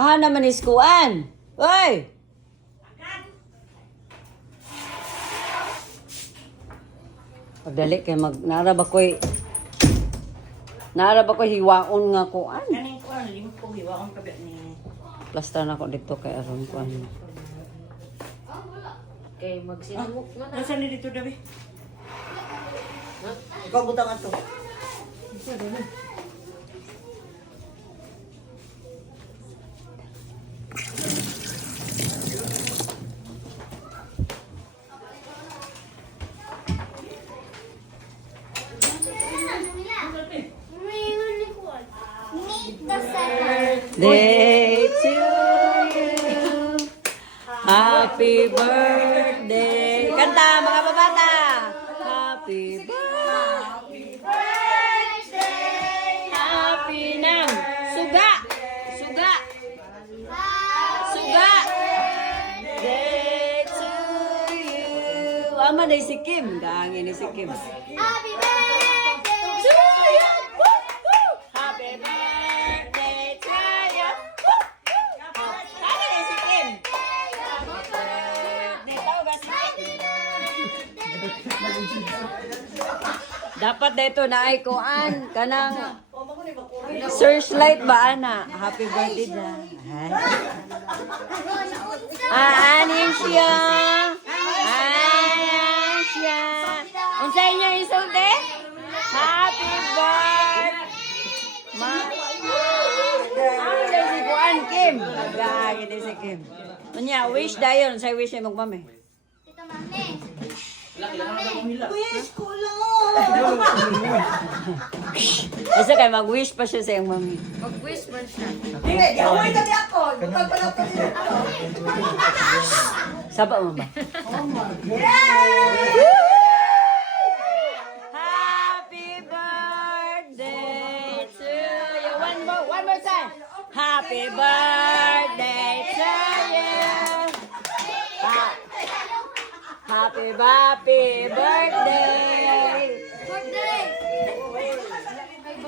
Aha naman iskuan. Oy! Pagdali kay naraba ko'y hiwaon nga kuan. Kaning ko ang limot ko hiwa ang kabi ni. Plaster na ko dito kay aron kuan. Okay, magsinamok na na. Nasaan ni dito dabi? Ikaw butang ato. Day to you. Happy birthday. Kanta mga babata. Happy birthday. Happy nang. Suga. Suga. Suga. Day to you. Ama day si Kim. Gangin ni si Kim. Happy birthday To you. Woo, woo. Happy birthday to you. Woo, woo. Happy day si Kim. Dapat dito na ay kuan kanang searchlight ba ana? Happy birthday da. Anin siya. Anin siya. Unsa inyo isulti? Happy birthday. Ma. Ay, si kuan Kim. Gagi di si Kim. Unya wish dayon, say wish ay magmame. Tita Mami. Wish ko lang. Asa kay mag-wish pa siya sa iyang mami. Mag-wish man siya. Dili, gawin kami ako. Butang pa lang kami. Saba mo ba? Happy birthday to you. One more time. Happy birthday to you. Happy birthday.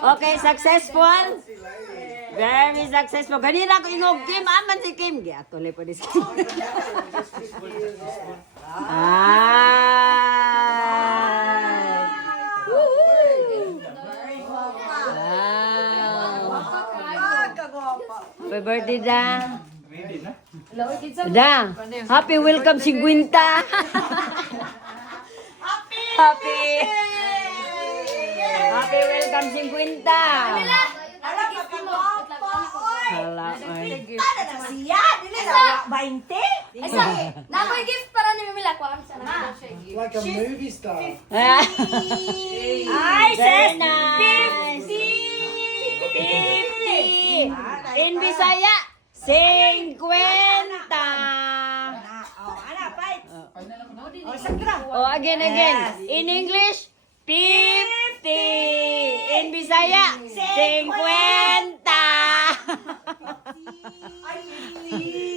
Okay, successful. Very successful. Ganina ko ingog Kim. Aman si Kim. Giatuloy po dis Kim. Ay. Woohoo. Wow. Happy birthday, Da. Da. Happy welcome 50. Happy. Happy welcome 50. Hala, ay. Tada na siya. Dili na 20. Asa, nakoy gift para ni Mimila ko ang sana. Like a movie star. Ay, Very sis. nice. 50. In Bisaya, 50. Ana, fight. Oh, sakra. Oh, again. In English, 50. In Bisaya, 50.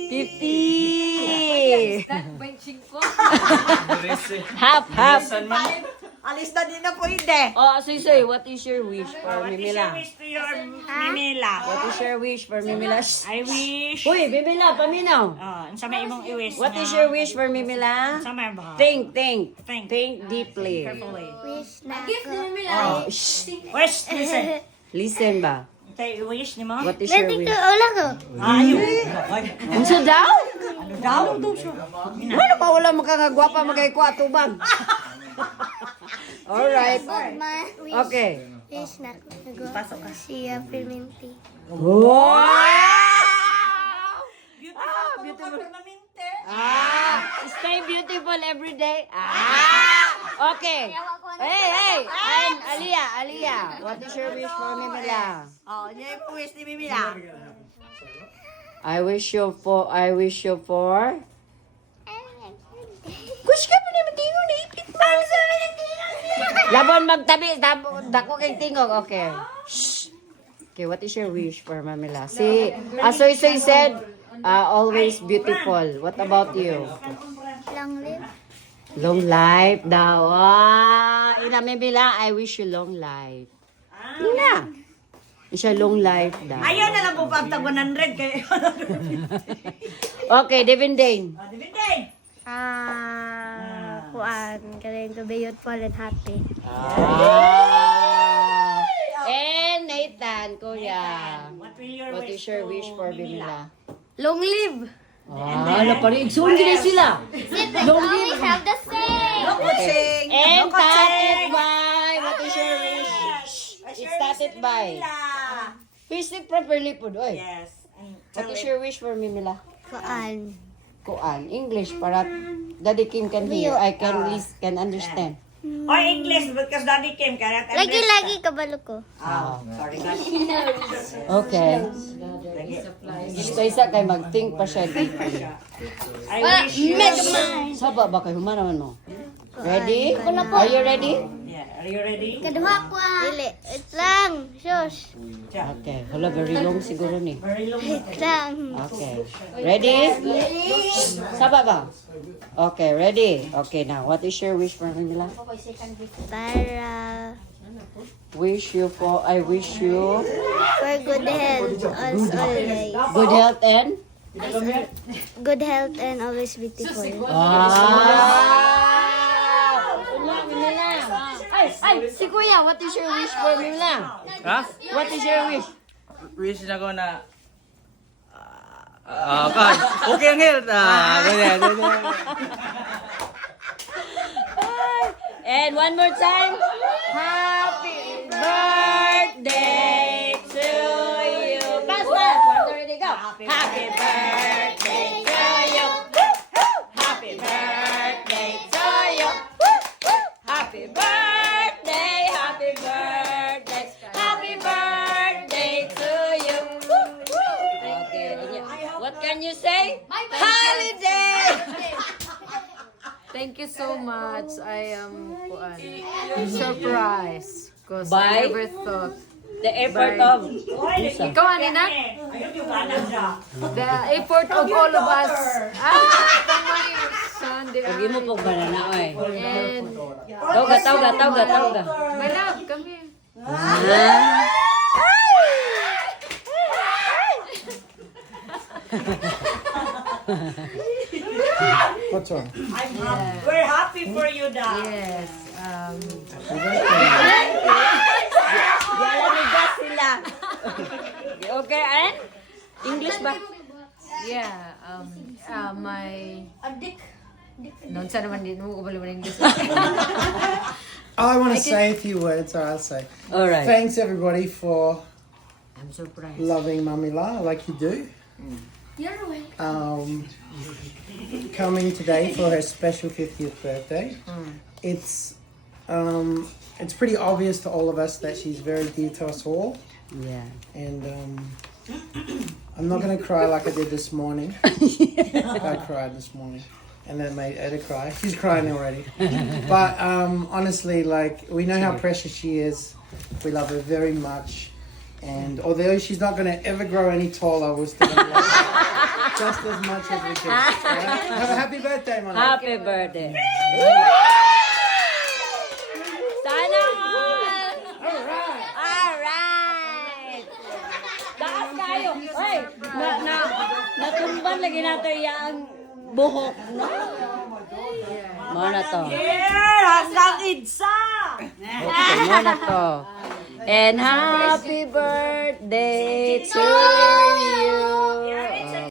50. Half. Alis na din na pwede. Oh, Soy, what is your wish for Mimila? Wish to your Mimila. What is your wish for Mimila? I wish. Uy, Mimila, paminaw. Sa may imong i-wish What na. is your wish for Mimila? Sa may ba? Think. Think. Think deeply. Carefully. Wish na gift ni Mimila. Oh, shh. Wish, listen. Listen ba? Tay wish ni mo? What is your wish? Wala ko. Ayo. Unsa daw? Ano daw? Ano pa wala makakagwapa magayko atubang? Alright. My wish. Okay. Wish na ko. Pasok ka. Siya Perminti. Wow! Beautiful. Stay beautiful every day. Okay. Hey. And Aliyah. What is your wish for Mimila? Oh, niya yung wish ni Mimila. I wish you for Kush ka pa naman tingog na ipit pa sa Labon magtabi, dako kay tingog. Okay. Shh. Okay, what is your wish for Mamila? Si Soy said, always beautiful. What about you? Long live. Long life daw. Ina Mamila, I wish you long life. Ina. Siya long life daw. Ayaw na lang po pagtag 100 kay Okay, Devin Dane. Dividend. Kuan. Galing to be youthful and happy. And Nathan, kuya. What What is your wish for Bimila? Long live! Ala pa rin. Igsoon gila sila. Long Always have the same! No coaching. And No started coaching. by, what is your wish? It started by. Visit properly po doy. Yes. What is your wish for Mimila? Kuan. Kuan, English para Daddy Kim can hear. I can understand. Or English because Daddy came cannot Lagi-lagi kabalo ko. Sorry guys. Okay. Isa kay mag-think pa siya dito. I wish you. Saba ba kayo? Humanaman mo. Ready? Are you ready? Yeah. Are you ready? Kaduha ko Dili. Wait lang. Shush. Okay. Hala, very long siguro ni. Very long. Wait lang. Okay. Ready? Saba ba? Okay, ready? Okay, now, what is your wish for Manila? Para Wish you for, I wish you for good health as always. good health and? Good health and always beautiful. Wow! Ay, si Kuya, what is your wish for Manila? Ha? What is your wish? Wish na ko na... kan. Okay ang health. Ganyan. And one more time. Happy birthday to you. Pass. Ready, go. Happy birthday to you. Happy birthday to you. Happy birthday. Happy birthday. Happy birthday to you. Okay. What can you say? Holiday. Thank you so much. I am surprised because Bye. I never thought. The effort of Ikaw, Anina? Ayun yung banan siya. The effort of all of us. Kamay, son, Lagi mo pong banana, oy. And Tawga. my love, come here. What's wrong? We're happy for you, Dad. Yes. Lalamigas sila. Okay, and? English ba? Yeah. My... Noon sa naman din mo ko baliw ng English. I want to say a few words, so I'll say. Alright. Thanks everybody for I'm surprised. loving Mamila like you do. Coming today for her special 50th birthday. It's pretty obvious to all of us that she's very dear to us all. Yeah. And I'm not going to cry like I did this morning. I cried this morning. And that made Eda cry. She's crying already. But honestly, like, we know how precious she is. We love her very much. And although she's not going to ever grow any taller, we're still going to love her just as much as we can. Right? Have a happy birthday, my love. Happy birthday. Sana all! Alright! Taas kayo! Ay! Natumban lagi natin yung buhok, no? Mo na to. Here, hanggang idsa. Okay, mo na to. And happy birthday to